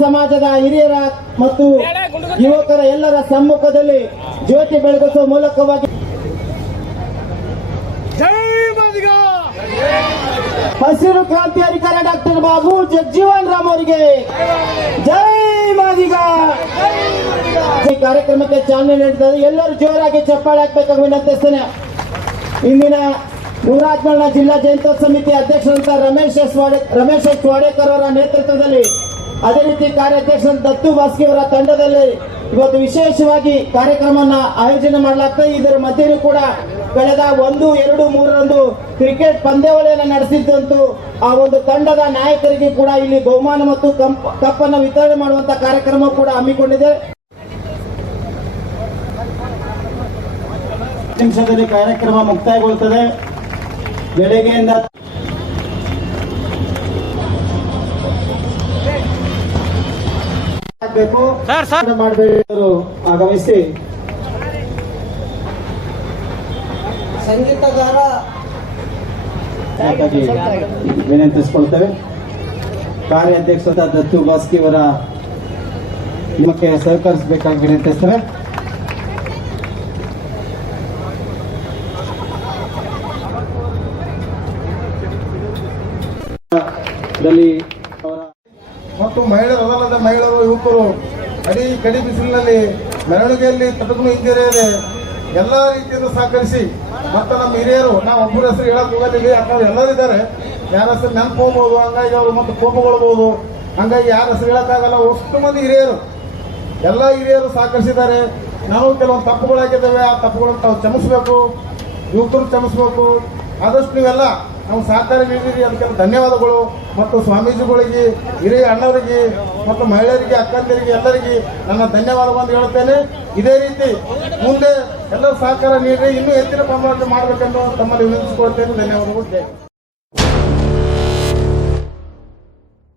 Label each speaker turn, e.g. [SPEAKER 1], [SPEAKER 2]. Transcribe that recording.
[SPEAKER 1] ಸಮಾಜದ ಹಿರಿಯರ ಮತ್ತು ಯುವಕರ ಎಲ್ಲರ ಸಮ್ಮುಖದಲ್ಲಿ ಜ್ಯೋತಿ ಬೆಳಗಿಸುವ ಮೂಲಕವಾಗಿ ಹಸಿರು ಕ್ರಾಂತಿ ಅಧಿಕಾರ ಡಾಕ್ಟರ್ ಬಾಬು ಜಗಜೀವನ್ ರಾಮ್ ಅವರಿಗೆ ಜೈ ಮಾದಿಗ! ಈ ಕಾರ್ಯಕ್ರಮಕ್ಕೆ ಚಾಲನೆ ನೀಡಿದ್ದಾರೆ ಎಲ್ಲರೂ ಜೋರಾಗಿ ಚಪ್ಪಾಳೆ ಹಾಕ್ಬೇಕಾಗಿ ವಿನಂತಿಸ್ತೇನೆ. ಇಂದಿನ ನೂರ ಜಿಲ್ಲಾ ಜಯಂತೋತ್ ಸಮಿತಿ ಅಧ್ಯಕ್ಷರಂತ ರಮೇಶ್ ಎಸ್ ರಮೇಶ್ ಎಸ್ ವಾಡೇಕರ್ ಅವರ ನೇತೃತ್ವದಲ್ಲಿ ಅದೇ ರೀತಿ ಕಾರ್ಯಾಧ್ಯಕ್ಷ ದತ್ತು ಬಾಸ್ಕಿ ಅವರ ತಂಡದಲ್ಲಿ ಇವತ್ತು ವಿಶೇಷವಾಗಿ ಕಾರ್ಯಕ್ರಮವನ್ನ ಆಯೋಜನೆ ಮಾಡಲಾಗ್ತದೆ ಇದರ ಮಧ್ಯೆಯೂ ಕೂಡ ಕಳೆದ ಒಂದು, ಎರಡು, ಮೂರರಂದು ಕ್ರಿಕೆಟ್ ಪಂದ್ಯಾವಳಿಯನ್ನು ನಡೆಸಿದ್ದಂತೂ ಆ ಒಂದು ತಂಡದ ನಾಯಕರಿಗೆ ಕೂಡ ಇಲ್ಲಿ ಬಹುಮಾನ ಮತ್ತು ಕಪ್ ವಿತರಣೆ ಮಾಡುವಂತ ಕಾರ್ಯಕ್ರಮ ಕೂಡ ಹಮ್ಮಿಕೊಂಡಿದೆ. ನಿಮಿಷದಲ್ಲಿ ಕಾರ್ಯಕ್ರಮ ಮುಕ್ತಾಯಗೊಳ್ಳುತ್ತದೆ ಬೆಳಗ್ಗೆಯಿಂದ ಮಾಡಬೇಕು ಆಗಮಿಸಿ.
[SPEAKER 2] ಸಂಗೀತಗಾರ
[SPEAKER 1] ವಿನಂತಿಸಿಕೊಳ್ತೇವೆ. ಕಾರ್ಯಾಧ್ಯಕ್ಷದ ದತ್ತು ಬಾಸ್ಕಿ ಅವರ ನಿಮಗೆ ಸಹಕರಿಸಬೇಕಾಗಿ ವಿನಂತಿಸ್ತೇವೆ ದಲ್ಲಿ ಅವರ
[SPEAKER 3] ಮತ್ತು ಮಹಿಳೆಯರು ಅದಲ್ಲದ ಮಹಿಳೆಯರು, ಯುವಕರು, ಅಡಿ ಕಡಿ ಬಿಸಿಲಿನಲ್ಲಿ ಮೆರವಣಿಗೆಯಲ್ಲಿ ತಟಕನು ಹಿಂಜರಿಯದೆ ಎಲ್ಲ ರೀತಿಯಿಂದ ಸಹಕರಿಸಿ, ಮತ್ತು ನಮ್ಮ ಹಿರಿಯರು, ನಾವು ಒಬ್ಬರ ಹೆಸರು ಹೇಳಕ್ ಹೋಗೋದಿಲ್ಲ ಯಾಕಂದ್ರೆ ಎಲ್ಲರೂ ಇದ್ದಾರೆ. ಯಾರ ಹೆಸರು ನೆನಪು ಹಂಗಾಗಿ ಅವರು ಮತ್ತೆ ಕೋಪಗೊಳ್ಬೋದು. ಹಂಗಾಗಿ ಯಾರ ಹೆಸರು ಹೇಳೋಕ್ಕಾಗಲ್ಲ, ಅಷ್ಟು ಮಂದಿ ಹಿರಿಯರು. ಎಲ್ಲ ಹಿರಿಯರು ಸಹಕರಿಸಿದ್ದಾರೆ. ನಾವು ಕೆಲವೊಂದು ತಪ್ಪುಗಳಾಗಿದ್ದಾವೆ ಆ ತಪ್ಪುಗಳನ್ನು ತಾವು ಚಮಿಸ್ಬೇಕು ಯುವಕರು ಚಮಿಸ್ಬೇಕು ಆದಷ್ಟು ನೀವೆಲ್ಲ ನಾವು ಸಹಕಾರ ನೀಡಿರಿ ಅದಕ್ಕೆಲ್ಲ ಧನ್ಯವಾದಗಳು. ಮತ್ತು ಸ್ವಾಮೀಜಿಗಳಿಗೆ, ಹಿರಿಯ ಅಣ್ಣವರಿಗೆ, ಮತ್ತು ಮಹಿಳೆಯರಿಗೆ, ಅಕ್ಕಂದಿರಿಗೆ, ಎಲ್ಲರಿಗೆ ನನ್ನ ಧನ್ಯವಾದಗಳನ್ನು ಹೇಳುತ್ತೇನೆ. ಇದೇ ರೀತಿ ಮುಂದೆ ಎಲ್ಲರೂ ಸಹಕಾರ ನೀಡಿ ಇನ್ನೂ ಹೆಚ್ಚಿನ ಪ್ರಮಾಣದಲ್ಲಿ ಮಾಡಬೇಕೆಂದು ತಮ್ಮಲ್ಲಿ ವಿನಂತಿಸಿಕೊಳ್ತೇನೆ. ಧನ್ಯವಾದಗಳು.